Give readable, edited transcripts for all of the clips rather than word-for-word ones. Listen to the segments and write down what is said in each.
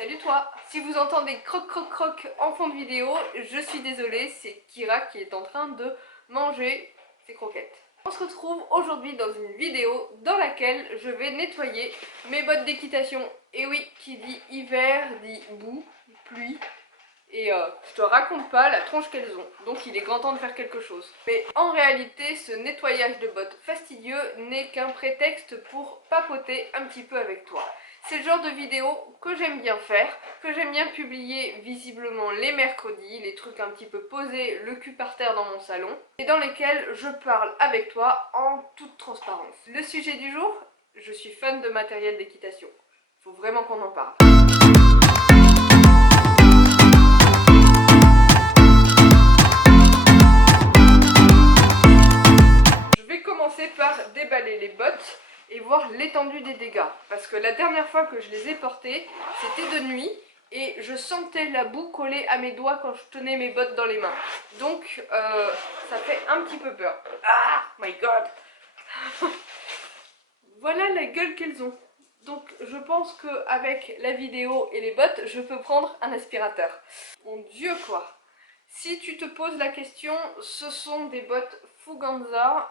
Salut toi! Si vous entendez croc croc croc en fond de vidéo, je suis désolée, c'est Kira qui est en train de manger ses croquettes. On se retrouve aujourd'hui dans une vidéo dans laquelle je vais nettoyer mes bottes d'équitation. Et oui, qui dit hiver dit boue, pluie. Et je te raconte pas la tronche qu'elles ont, donc il est grand temps de faire quelque chose. Mais en réalité, ce nettoyage de bottes fastidieux n'est qu'un prétexte pour papoter un petit peu avec toi. C'est le genre de vidéo que j'aime bien faire, que j'aime bien publier visiblement les mercredis, les trucs un petit peu posés, le cul par terre dans mon salon, et dans lesquels je parle avec toi en toute transparence. Le sujet du jour, je suis fan de matériel d'équitation. Faut vraiment qu'on en parle. Par déballer les bottes et voir l'étendue des dégâts, parce que la dernière fois que je les ai portées c'était de nuit et je sentais la boue coller à mes doigts quand je tenais mes bottes dans les mains, donc ça fait un petit peu peur. Ah my god. Voilà la gueule qu'elles ont, donc je pense qu'avec la vidéo et les bottes je peux prendre un aspirateur. Mon dieu quoi. Si tu te poses la question, ce sont des bottes Fuganza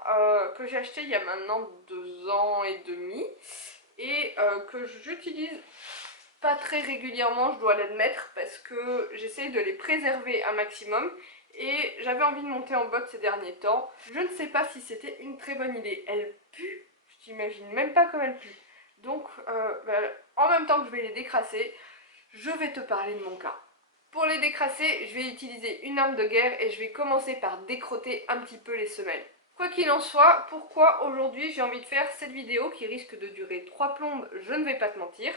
que j'ai acheté il y a maintenant 2 ans et demi et que j'utilise pas très régulièrement, je dois l'admettre, parce que j'essaye de les préserver un maximum et j'avais envie de monter en botte ces derniers temps. Je ne sais pas si c'était une très bonne idée. Elle pue, je t'imagine même pas comme elle pue. Donc en même temps que je vais les décrasser, je vais te parler de mon cas. Pour les décrasser, je vais utiliser une arme de guerre et je vais commencer par décrotter un petit peu les semelles. Quoi qu'il en soit, pourquoi aujourd'hui j'ai envie de faire cette vidéo qui risque de durer 3 plombes, je ne vais pas te mentir.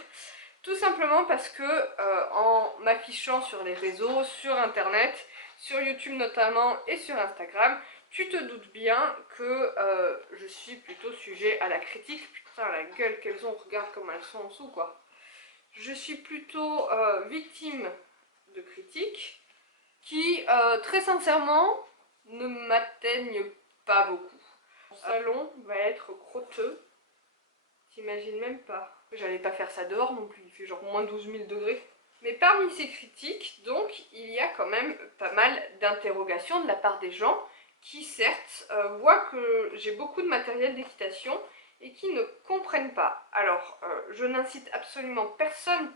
Tout simplement parce que en m'affichant sur les réseaux, sur internet, sur YouTube notamment et sur Instagram, tu te doutes bien que je suis plutôt sujet à la critique. Putain, la gueule qu'elles ont, regarde comme elles sont en dessous quoi. Je suis plutôt victime de critiques qui, très sincèrement, ne m'atteignent pas beaucoup. Mon salon va être crotteux, t'imagines même pas. J'allais pas faire ça dehors non plus, il fait genre moins 12 000 degrés. Mais parmi ces critiques, donc, il y a quand même pas mal d'interrogations de la part des gens qui, certes, voient que j'ai beaucoup de matériel d'équitation et qui ne comprennent pas. Alors, je n'incite absolument personne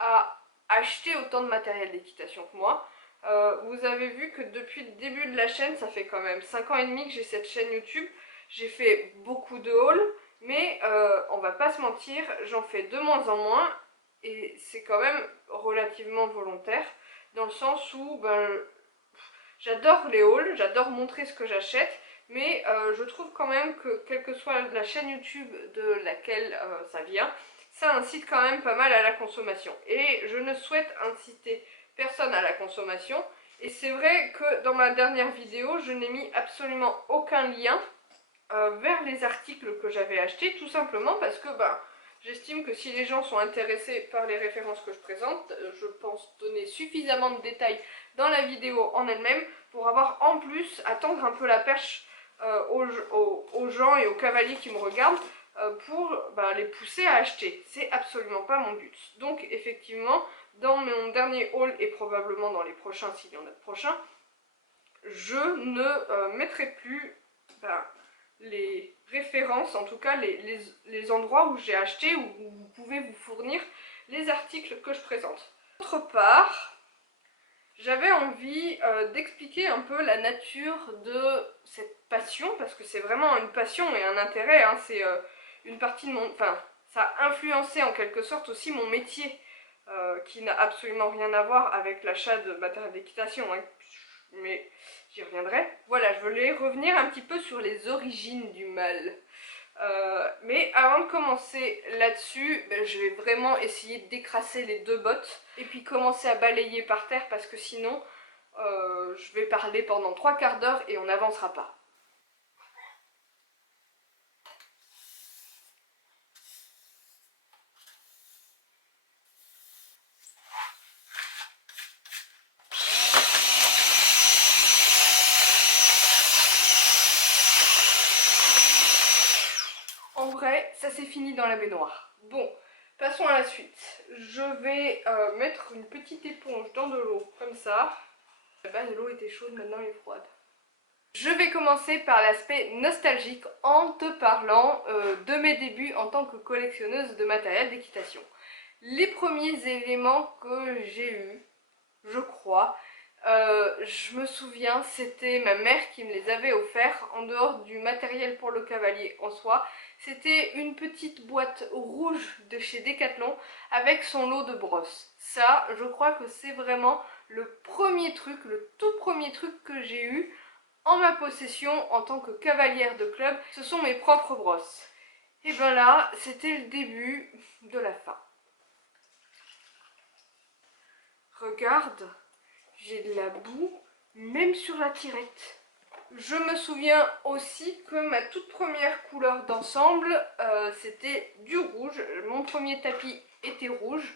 à acheter autant de matériel d'équitation que moi. Vous avez vu que depuis le début de la chaîne, ça fait quand même 5 ans et demi que j'ai cette chaîne YouTube. J'ai fait beaucoup de hauls, mais on va pas se mentir, j'en fais de moins en moins et c'est quand même relativement volontaire dans le sens où j'adore les hauls, j'adore montrer ce que j'achète, mais je trouve quand même que quelle que soit la chaîne YouTube de laquelle ça vient, ça incite quand même pas mal à la consommation. Et je ne souhaite inciter personne à la consommation. Et c'est vrai que dans ma dernière vidéo, je n'ai mis absolument aucun lien vers les articles que j'avais achetés, tout simplement parce que j'estime que si les gens sont intéressés par les références que je présente, je pense donner suffisamment de détails dans la vidéo en elle-même pour avoir en plus à tendre un peu la perche aux gens et aux cavaliers qui me regardent pour les pousser à acheter. C'est absolument pas mon but. Donc effectivement, dans mon dernier haul et probablement dans les prochains s'il y en a de prochains, je ne mettrai plus les références, en tout cas les endroits où j'ai acheté, où vous pouvez vous fournir les articles que je présente. D'autre part, j'avais envie d'expliquer un peu la nature de cette passion, parce que c'est vraiment une passion et un intérêt, hein, c'est une partie de mon... Enfin, ça a influencé en quelque sorte aussi mon métier, qui n'a absolument rien à voir avec l'achat de matériel d'équitation, hein, mais j'y reviendrai. Voilà, je voulais revenir un petit peu sur les origines du mal. Mais avant de commencer là-dessus, je vais vraiment essayer de décrasser les 2 bottes et puis commencer à balayer par terre parce que sinon je vais parler pendant 3 quarts d'heure et on n'avancera pas. En vrai, ça s'est fini dans la baignoire. Bon, passons à la suite. je vais mettre une petite éponge dans de l'eau, comme ça. L'eau était chaude, maintenant elle est froide. Je vais commencer par l'aspect nostalgique en te parlant de mes débuts en tant que collectionneuse de matériel d'équitation. Les premiers éléments que j'ai eus, je crois, je me souviens, c'était ma mère qui me les avait offerts en dehors du matériel pour le cavalier en soi. C'était une petite boîte rouge de chez Decathlon avec son lot de brosses. Ça, je crois que c'est vraiment le premier truc, le tout premier truc que j'ai eu en ma possession en tant que cavalière de club. Ce sont mes propres brosses. Et ben là, c'était le début de la fin. Regarde, j'ai de la boue, même sur la tirette. Je me souviens aussi que ma toute première couleur d'ensemble, c'était du rouge. Mon premier tapis était rouge.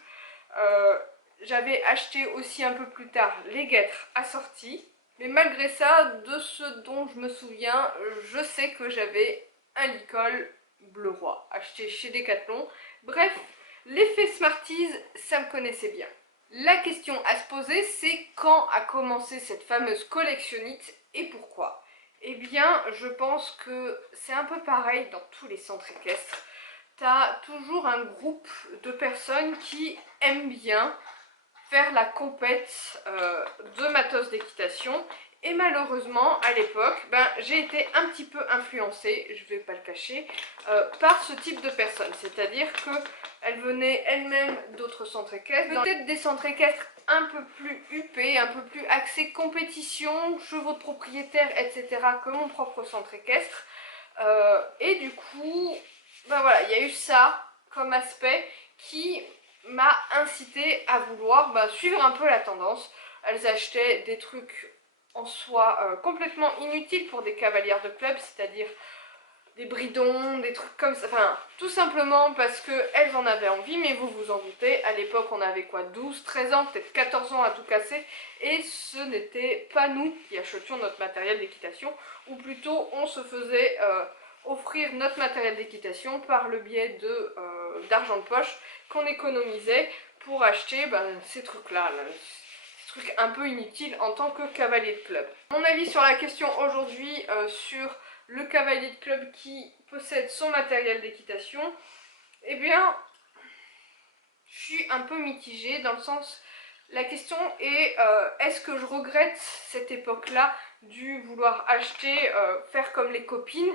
J'avais acheté aussi un peu plus tard les guêtres assorties. Mais malgré ça, de ce dont je me souviens, je sais que j'avais un licol bleu roi, acheté chez Decathlon. Bref, l'effet Smarties, ça me connaissait bien. La question à se poser, c'est quand a commencé cette fameuse collectionnite et pourquoi? Eh bien, je pense que c'est un peu pareil dans tous les centres équestres. T'as toujours un groupe de personnes qui aiment bien faire la compète de matos d'équitation. Et malheureusement, à l'époque, j'ai été un petit peu influencée, je vais pas le cacher, par ce type de personnes. C'est-à-dire qu'elles venaient elles-mêmes d'autres centres équestres, peut-être des centres équestres un peu plus huppés, un peu plus axés compétition, chevaux de propriétaires, etc. que mon propre centre équestre. Et du coup, voilà, il y a eu ça comme aspect qui m'a incité à vouloir suivre un peu la tendance. Elles achetaient des trucs en soi complètement inutiles pour des cavalières de club, c'est-à-dire des bridons, des trucs comme ça, enfin tout simplement parce qu'elles en avaient envie, mais vous vous en doutez, à l'époque on avait quoi, 12, 13 ans, peut-être 14 ans à tout casser, et ce n'était pas nous qui achetions notre matériel d'équitation, ou plutôt on se faisait offrir notre matériel d'équitation par le biais d'argent de poche qu'on économisait pour acheter ces trucs-là, ces trucs un peu inutiles en tant que cavalier de club. Mon avis sur la question aujourd'hui sur le cavalier de club qui possède son matériel d'équitation, eh bien, je suis un peu mitigée dans le sens, la question est, est-ce que je regrette cette époque-là du vouloir acheter, faire comme les copines?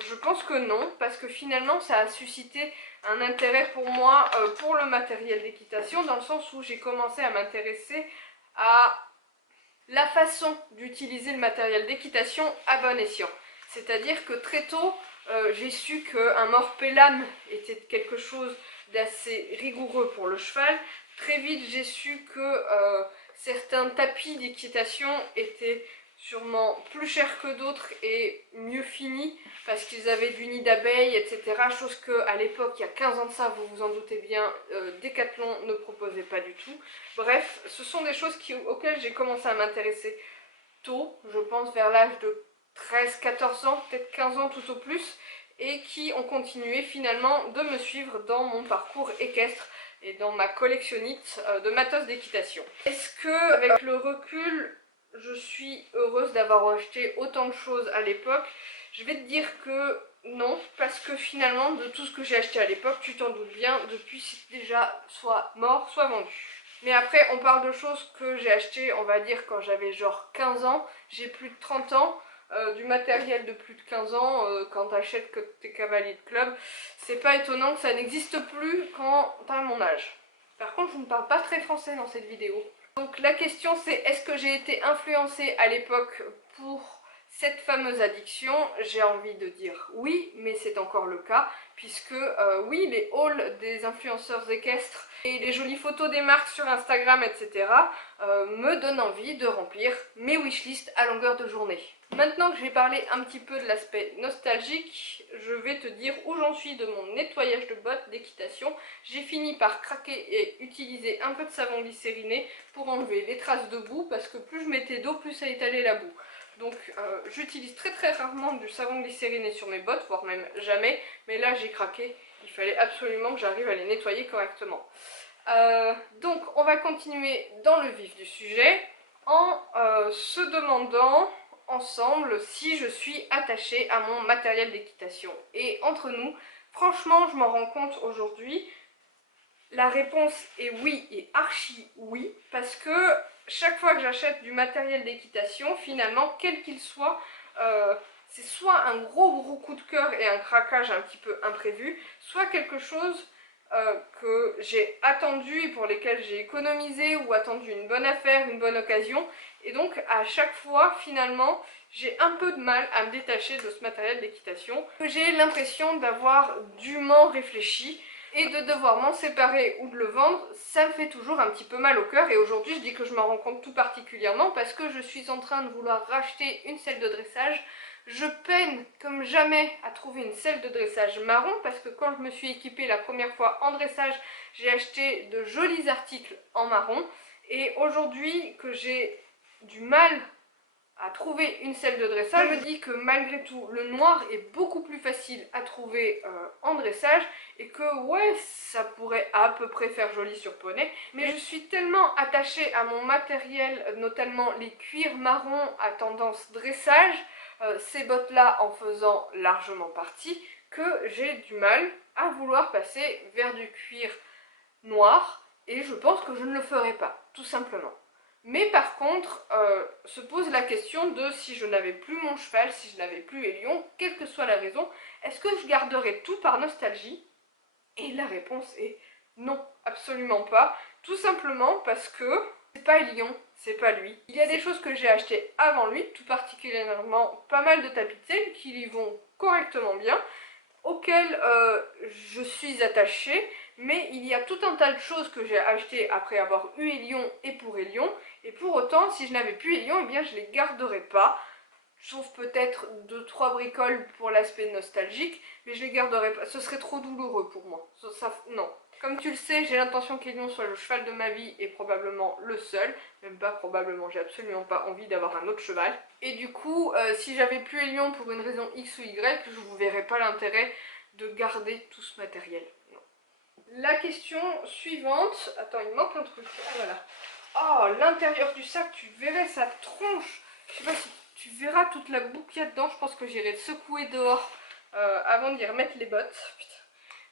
Je pense que non, parce que finalement ça a suscité un intérêt pour moi pour le matériel d'équitation, dans le sens où j'ai commencé à m'intéresser à la façon d'utiliser le matériel d'équitation à bon escient. C'est-à-dire que très tôt, j'ai su qu'un mort-pélame était quelque chose d'assez rigoureux pour le cheval. Très vite, j'ai su que certains tapis d'équitation étaient sûrement plus chers que d'autres et mieux finis parce qu'ils avaient du nid d'abeilles, etc. Chose qu'à l'époque, il y a 15 ans de ça, vous vous en doutez bien, Decathlon ne proposait pas du tout. Bref, ce sont des choses auxquelles j'ai commencé à m'intéresser tôt, je pense vers l'âge de 13-14 ans, peut-être 15 ans tout au plus, et qui ont continué finalement de me suivre dans mon parcours équestre et dans ma collectionnite de matos d'équitation. Est-ce que, avec le recul, je suis heureuse d'avoir acheté autant de choses à l'époque? Je vais te dire que non, parce que finalement, de tout ce que j'ai acheté à l'époque, tu t'en doutes bien, depuis c'est déjà soit mort, soit vendu. Mais après, on parle de choses que j'ai achetées, on va dire, quand j'avais genre 15 ans. J'ai plus de 30 ans, du matériel de plus de 15 ans, quand t'achètes que tes cavaliers de club. C'est pas étonnant que ça n'existe plus quand t'as mon âge. Par contre, je ne parle pas très français dans cette vidéo. Donc la question c'est, est-ce que j'ai été influencée à l'époque pour cette fameuse addiction? J'ai envie de dire oui, mais c'est encore le cas, puisque oui, les hauls des influenceurs équestres et les jolies photos des marques sur Instagram, etc. Me donnent envie de remplir mes wishlists à longueur de journée. Maintenant que j'ai parlé un petit peu de l'aspect nostalgique, je vais te dire où j'en suis de mon nettoyage de bottes d'équitation. J'ai fini par craquer et utiliser un peu de savon glycériné pour enlever les traces de boue, parce que plus je mettais d'eau, plus ça étalait la boue. Donc j'utilise très rarement du savon glycériné sur mes bottes, voire même jamais, mais là j'ai craqué, il fallait absolument que j'arrive à les nettoyer correctement. Donc on va continuer dans le vif du sujet en se demandant ensemble si je suis attachée à mon matériel d'équitation. Et entre nous, franchement je m'en rends compte aujourd'hui, la réponse est oui et archi oui, parce que chaque fois que j'achète du matériel d'équitation, finalement, quel qu'il soit, c'est soit un gros coup de cœur et un craquage un petit peu imprévu, soit quelque chose que j'ai attendu et pour lesquels j'ai économisé ou attendu une bonne affaire, une bonne occasion. Et donc à chaque fois, finalement, j'ai un peu de mal à me détacher de ce matériel d'équitation. J'ai l'impression d'avoir dûment réfléchi et de devoir m'en séparer ou de le vendre, ça me fait toujours un petit peu mal au cœur. Et aujourd'hui, je dis que je m'en rends compte tout particulièrement parce que je suis en train de vouloir racheter une selle de dressage. Je peine comme jamais à trouver une selle de dressage marron parce que quand je me suis équipée la première fois en dressage, j'ai acheté de jolis articles en marron. Et aujourd'hui que j'ai du mal à trouver une selle de dressage, je me dis que malgré tout le noir est beaucoup plus facile à trouver en dressage et que ouais, ça pourrait à peu près faire joli sur poney, mais je suis tellement attachée à mon matériel, notamment les cuirs marrons à tendance dressage, ces bottes là en faisant largement partie, que j'ai du mal à vouloir passer vers du cuir noir et je pense que je ne le ferai pas, tout simplement. Mais par contre, se pose la question de si je n'avais plus mon cheval, si je n'avais plus Hélion, quelle que soit la raison, est-ce que je garderais tout par nostalgie? Et la réponse est non, absolument pas. Tout simplement parce que c'est pas Hélion, c'est pas lui. Il y a des choses que j'ai achetées avant lui, tout particulièrement pas mal de tapis de selle qui lui vont correctement bien, auxquels je suis attachée, mais il y a tout un tas de choses que j'ai achetées après avoir eu Hélion et pour Hélion, et pour autant, si je n'avais plus Hélion, eh bien je les garderais pas, sauf peut-être 2-3 bricoles pour l'aspect nostalgique, mais je les garderais pas, ce serait trop douloureux pour moi, non. Comme tu le sais, j'ai l'intention qu'Hélion soit le cheval de ma vie et probablement le seul, même pas probablement, j'ai absolument pas envie d'avoir un autre cheval. Et du coup, si j'avais plus Hélion pour une raison X ou Y, je vous verrais pas l'intérêt de garder tout ce matériel. Non. La question suivante, attends, il manque un truc, ah voilà. Oh, l'intérieur du sac, tu verrais sa tronche. Je sais pas si tu verras toute la boue qu'il y a dedans, je pense que j'irai le secouer dehors avant d'y remettre les bottes. Putain.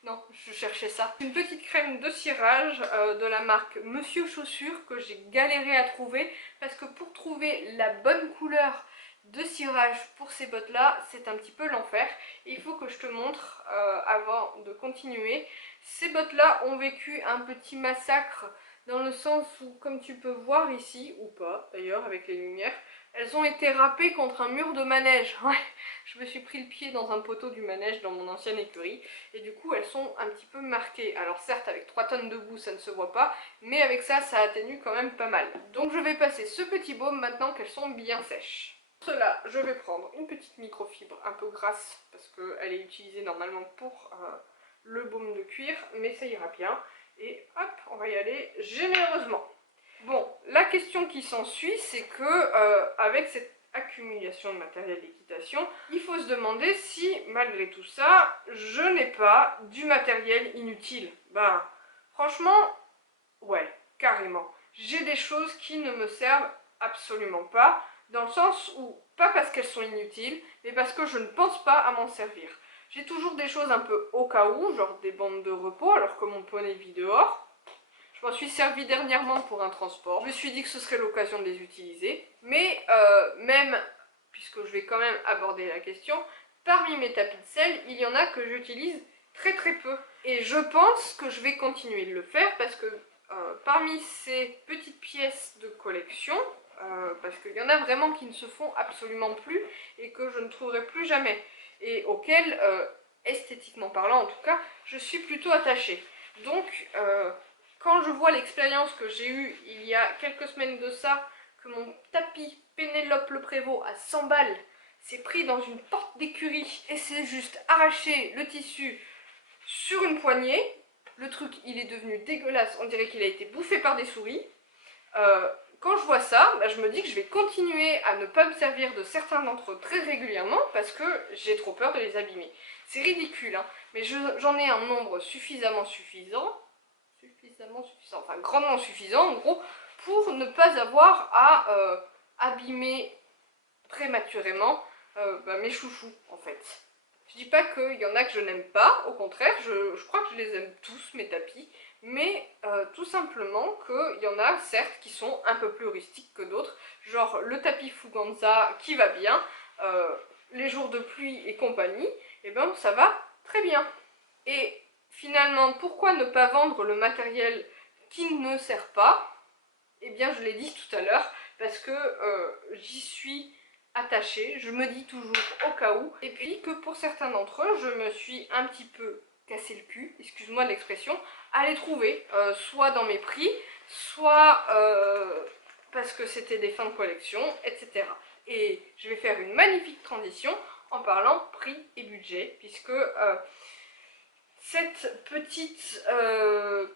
Non, je cherchais ça. Une petite crème de cirage de la marque Monsieur Chaussures que j'ai galéré à trouver parce que pour trouver la bonne couleur de cirage pour ces bottes là, c'est un petit peu l'enfer. Et il faut que je te montre avant de continuer. Ces bottes là ont vécu un petit massacre dans le sens où, comme tu peux voir ici, ou pas d'ailleurs avec les lumières, elles ont été râpées contre un mur de manège. Ouais, je me suis pris le pied dans un poteau du manège dans mon ancienne écurie et du coup elles sont un petit peu marquées. Alors certes avec 3 tonnes de boue ça ne se voit pas, mais avec ça, ça atténue quand même pas mal. Donc je vais passer ce petit baume maintenant qu'elles sont bien sèches. Pour cela, je vais prendre une petite microfibre un peu grasse parce qu'elle est utilisée normalement pour le baume de cuir, mais ça ira bien. Et hop, on va y aller généreusement. Bon, la question qui s'ensuit, c'est que avec cette accumulation de matériel d'équitation, il faut se demander si, malgré tout ça, je n'ai pas du matériel inutile. Ben, franchement, ouais, carrément. J'ai des choses qui ne me servent absolument pas, dans le sens où, pas parce qu'elles sont inutiles, mais parce que je ne pense pas à m'en servir. J'ai toujours des choses un peu au cas où, genre des bandes de repos, alors que mon poney vit dehors. Je m'en suis servi dernièrement pour un transport. Je me suis dit que ce serait l'occasion de les utiliser. Mais même, puisque je vais quand même aborder la question, parmi mes tapis de selle, il y en a que j'utilise très peu. Et je pense que je vais continuer de le faire parce que parmi ces petites pièces de collection, parce qu'il y en a vraiment qui ne se font absolument plus et que je ne trouverai plus jamais. Et auxquels, esthétiquement parlant en tout cas, je suis plutôt attachée. Donc, quand je vois l'expérience que j'ai eue il y a quelques semaines de ça, que mon tapis Pénélope Le Prévost à 100 balles s'est pris dans une porte d'écurie et c'est juste arraché le tissu sur une poignée, le truc il est devenu dégueulasse, on dirait qu'il a été bouffé par des souris. Quand je vois ça, bah, je me dis que je vais continuer à ne pas me servir de certains d'entre eux très régulièrement parce que j'ai trop peur de les abîmer. C'est ridicule, hein, mais j'en ai un nombre suffisamment suffisant suffisamment suffisant, enfin grandement suffisant en gros, pour ne pas avoir à abîmer prématurément mes chouchous en fait. Je dis pas qu'il y en a que je n'aime pas, au contraire, je crois que je les aime tous mes tapis, mais tout simplement qu'il y en a certes qui sont un peu plus rustiques que d'autres, genre le tapis Fuganza qui va bien, les jours de pluie et compagnie, et ben ça va très bien. Et finalement, pourquoi ne pas vendre le matériel qui ne sert pas? Eh bien je l'ai dit tout à l'heure, parce que j'y suis attachée, je me dis toujours au cas où, et puis que pour certains d'entre eux, je me suis un petit peu cassé le cul, excuse-moi l'expression, à les trouver, soit dans mes prix, soit parce que c'était des fins de collection, etc. Et je vais faire une magnifique transition en parlant prix et budget, puisque cette petite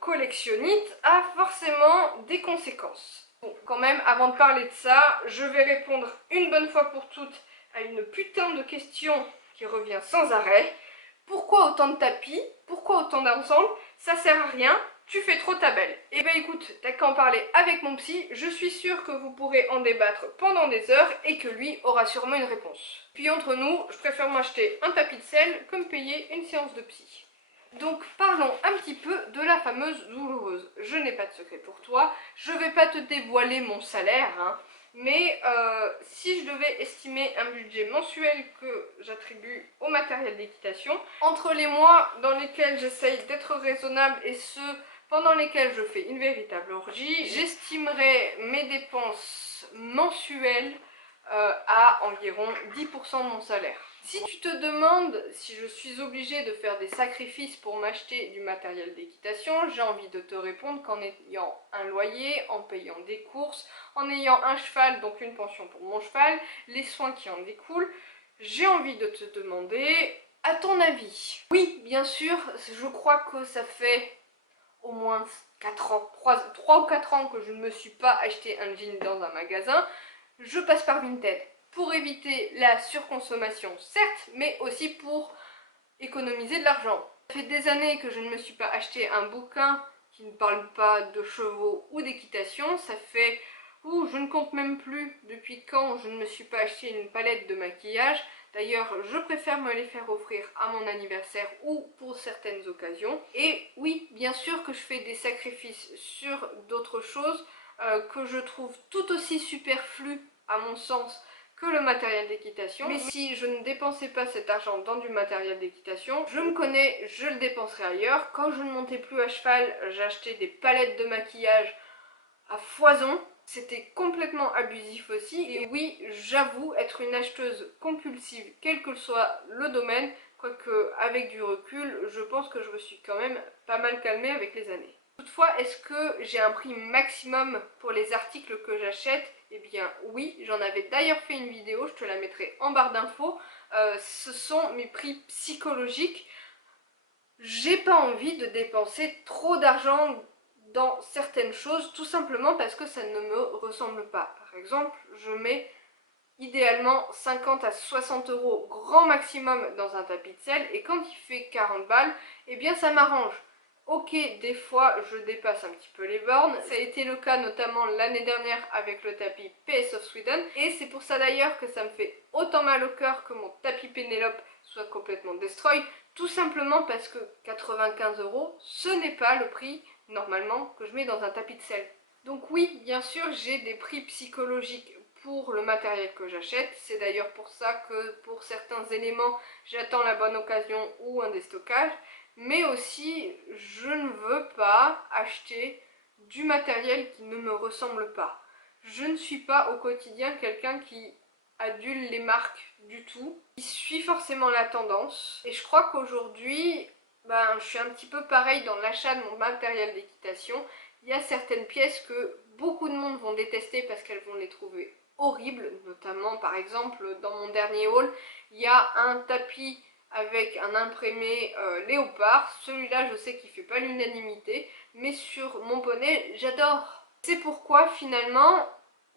collectionnite a forcément des conséquences. Bon, quand même, avant de parler de ça, je vais répondre une bonne fois pour toutes à une putain de question qui revient sans arrêt. Pourquoi autant de tapis? Pourquoi autant d'ensemble? Ça sert à rien, tu fais trop ta belle. Eh ben écoute, t'as qu'à en parler avec mon psy, je suis sûre que vous pourrez en débattre pendant des heures et que lui aura sûrement une réponse. Puis entre nous, je préfère m'acheter un tapis de sel que me payer une séance de psy. Donc parlons un petit peu de la fameuse douloureuse. Je n'ai pas de secret pour toi, je ne vais pas te dévoiler mon salaire, hein, mais si je devais estimer un budget mensuel que j'attribue au matériel d'équitation, entre les mois dans lesquels j'essaye d'être raisonnable et ceux pendant lesquels je fais une véritable orgie, j'estimerais mes dépenses mensuelles à environ 10% de mon salaire. Si tu te demandes si je suis obligée de faire des sacrifices pour m'acheter du matériel d'équitation, j'ai envie de te répondre qu'en ayant un loyer, en payant des courses, en ayant un cheval, donc une pension pour mon cheval, les soins qui en découlent, j'ai envie de te demander, à ton avis? Oui, bien sûr, je crois que ça fait au moins 4 ans, 3 ou 4 ans que je ne me suis pas acheté un jean dans un magasin. Je passe par Vinted pour éviter la surconsommation, certes, mais aussi pour économiser de l'argent. Ça fait des années que je ne me suis pas acheté un bouquin qui ne parle pas de chevaux ou d'équitation. Ça fait, je ne compte même plus depuis quand je ne me suis pas acheté une palette de maquillage. D'ailleurs, je préfère me les faire offrir à mon anniversaire ou pour certaines occasions. Et oui, bien sûr que je fais des sacrifices sur d'autres choses que je trouve tout aussi superflues à mon sens que le matériel d'équitation. Mais si je ne dépensais pas cet argent dans du matériel d'équitation, je me connais, je le dépenserais ailleurs. Quand je ne montais plus à cheval, j'achetais des palettes de maquillage à foison. C'était complètement abusif aussi. Et oui, j'avoue être une acheteuse compulsive, quel que soit le domaine. Quoique, avec du recul, je pense que je me suis quand même pas mal calmée avec les années. Toutefois, est-ce que j'ai un prix maximum pour les articles que j'achète? Eh bien oui, j'en avais d'ailleurs fait une vidéo, je te la mettrai en barre d'infos. Ce sont mes prix psychologiques. J'ai pas envie de dépenser trop d'argent dans certaines choses, tout simplement parce que ça ne me ressemble pas. Par exemple, je mets idéalement 50 à 60 € grand maximum dans un tapis de sel, et quand il fait 40 balles, eh bien ça m'arrange. Ok, des fois je dépasse un petit peu les bornes, ça a été le cas notamment l'année dernière avec le tapis PS of Sweden, et c'est pour ça d'ailleurs que ça me fait autant mal au cœur que mon tapis Pénélope soit complètement destroy, tout simplement parce que 95 €, ce n'est pas le prix normalement que je mets dans un tapis de sel. Donc oui, bien sûr, j'ai des prix psychologiques pour le matériel que j'achète. C'est d'ailleurs pour ça que pour certains éléments, j'attends la bonne occasion ou un déstockage. Mais aussi, je ne veux pas acheter du matériel qui ne me ressemble pas. Je ne suis pas au quotidien quelqu'un qui adule les marques du tout, qui suit forcément la tendance. Et je crois qu'aujourd'hui, je suis un petit peu pareil dans l'achat de mon matériel d'équitation. Il y a certaines pièces que beaucoup de monde vont détester parce qu'elles vont les trouver horribles, notamment par exemple dans mon dernier haul, il y a un tapis avec un imprimé léopard. Celui-là je sais qu'il fait pas l'unanimité, mais sur mon poney j'adore. C'est pourquoi finalement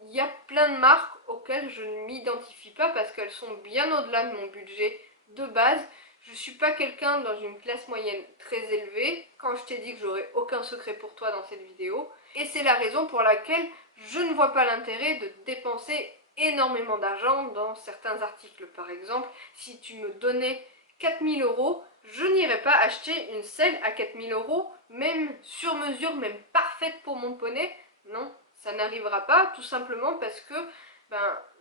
il y a plein de marques auxquelles je ne m'identifie pas parce qu'elles sont bien au-delà de mon budget de base. Je suis pas quelqu'un dans une classe moyenne très élevée, quand je t'ai dit que j'aurais aucun secret pour toi dans cette vidéo. Et c'est la raison pour laquelle je ne vois pas l'intérêt de dépenser énormément d'argent dans certains articles. Par exemple, si tu me donnais 4000 euros, je n'irais pas acheter une selle à 4000 euros, même sur mesure, même parfaite pour mon poney. Non, ça n'arrivera pas, tout simplement parce que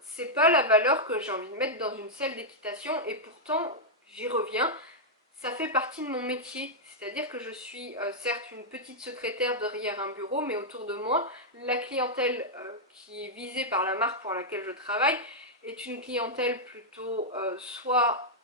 c'est pas la valeur que j'ai envie de mettre dans une selle d'équitation, et pourtant, j'y reviens, ça fait partie de mon métier. C'est-à-dire que je suis certes une petite secrétaire derrière un bureau, mais autour de moi, la clientèle qui est visée par la marque pour laquelle je travaille est une clientèle plutôt soit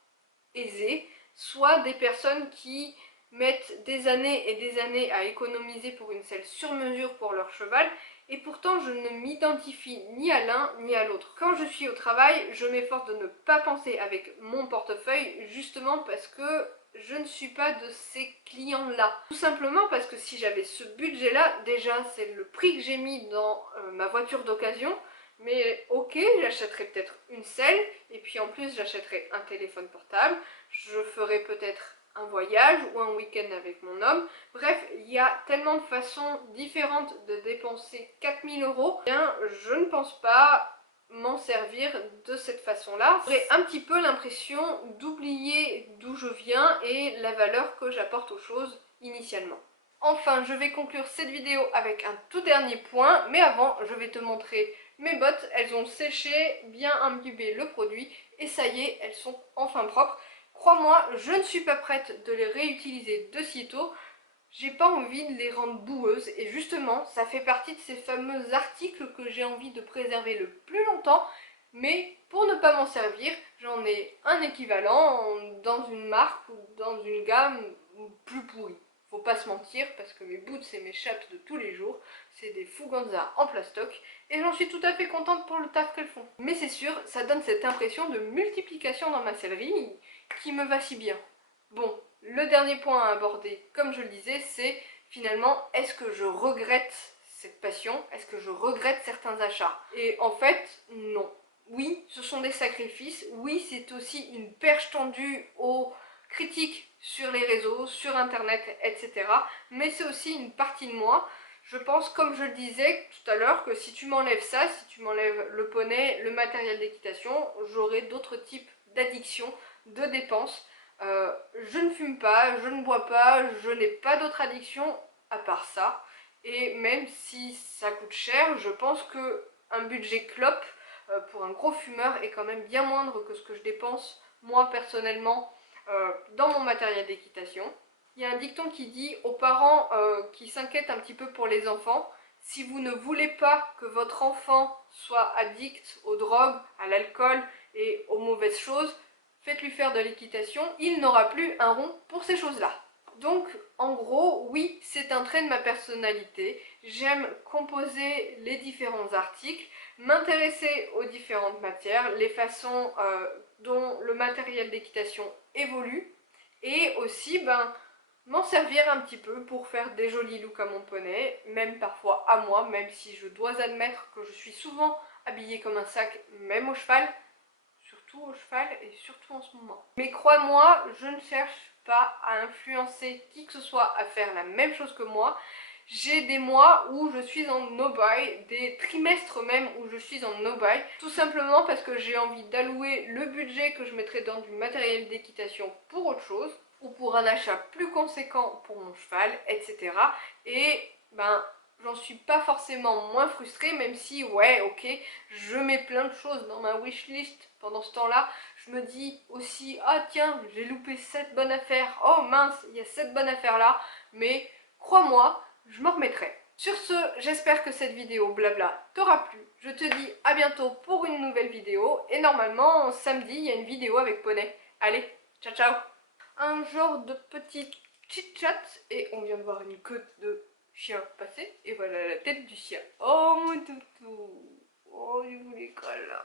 aisée, soit des personnes qui mettent des années et des années à économiser pour une selle sur mesure pour leur cheval, et pourtant je ne m'identifie ni à l'un ni à l'autre. Quand je suis au travail, je m'efforce de ne pas penser avec mon portefeuille, justement parce que je ne suis pas de ces clients-là. Tout simplement parce que si j'avais ce budget-là, déjà c'est le prix que j'ai mis dans ma voiture d'occasion, mais ok, j'achèterai peut-être une selle, et puis en plus j'achèterai un téléphone portable, je ferai peut-être un voyage ou un week-end avec mon homme. Bref, il y a tellement de façons différentes de dépenser 4000 euros. Bien, je ne pense pas m'en servir de cette façon-là. J'aurais un petit peu l'impression d'oublier d'où je viens et la valeur que j'apporte aux choses initialement. Enfin, je vais conclure cette vidéo avec un tout dernier point, mais avant, je vais te montrer mes bottes. Elles ont séché, bien imbibé le produit, et ça y est, elles sont enfin propres. Crois-moi, je ne suis pas prête de les réutiliser de sitôt. J'ai pas envie de les rendre boueuses, et justement, ça fait partie de ces fameux articles que j'ai envie de préserver le plus longtemps, mais pour ne pas m'en servir, j'en ai un équivalent dans une marque ou dans une gamme plus pourrie. Faut pas se mentir, parce que mes boots et mes chaps de tous les jours, c'est des Fuganza en plastoc, et j'en suis tout à fait contente pour le taf qu'elles font. Mais c'est sûr, ça donne cette impression de multiplication dans ma sellerie qui me va si bien. Bon, le dernier point à aborder, comme je le disais, c'est finalement, est-ce que je regrette cette passion? Est-ce que je regrette certains achats? Et en fait, non. Oui, ce sont des sacrifices. Oui, c'est aussi une perche tendue aux critiques sur les réseaux, sur internet, etc. Mais c'est aussi une partie de moi. Je pense, comme je le disais tout à l'heure, que si tu m'enlèves ça, si tu m'enlèves le poney, le matériel d'équitation, j'aurai d'autres types d'addictions, de dépenses. Je ne fume pas, je ne bois pas, je n'ai pas d'autre addiction à part ça. Et même si ça coûte cher, je pense que un budget clope pour un gros fumeur est quand même bien moindre que ce que je dépense moi personnellement dans mon matériel d'équitation. Il y a un dicton qui dit aux parents qui s'inquiètent un petit peu pour les enfants: si vous ne voulez pas que votre enfant soit addict aux drogues, à l'alcool et aux mauvaises choses, faites-lui faire de l'équitation, il n'aura plus un rond pour ces choses-là. Donc, en gros, oui, c'est un trait de ma personnalité. J'aime composer les différents articles, m'intéresser aux différentes matières, les façons dont le matériel d'équitation évolue, et aussi m'en servir un petit peu pour faire des jolis looks à mon poney, même parfois à moi, même si je dois admettre que je suis souvent habillée comme un sac, même au cheval, surtout au cheval et surtout en ce moment. Mais crois-moi, je ne cherche pas à influencer qui que ce soit à faire la même chose que moi. J'ai des mois où je suis en no-buy, des trimestres même où je suis en no-buy, tout simplement parce que j'ai envie d'allouer le budget que je mettrais dans du matériel d'équitation pour autre chose, ou pour un achat plus conséquent pour mon cheval, etc. Et j'en suis pas forcément moins frustrée, même si, ouais, ok, je mets plein de choses dans ma wishlist pendant ce temps-là. Je me dis aussi, ah tiens, j'ai loupé cette bonne affaire, oh mince, il y a cette bonne affaire-là, mais crois-moi, je m'en remettrai. Sur ce, j'espère que cette vidéo blabla t'aura plu. Je te dis à bientôt pour une nouvelle vidéo, et normalement, samedi, il y a une vidéo avec poney. Allez, ciao ciao! Un genre de petit chit-chat, et on vient de voir une queue de chien passer, et voilà la tête du chien. Oh mon toutou, oh je voulais câlin.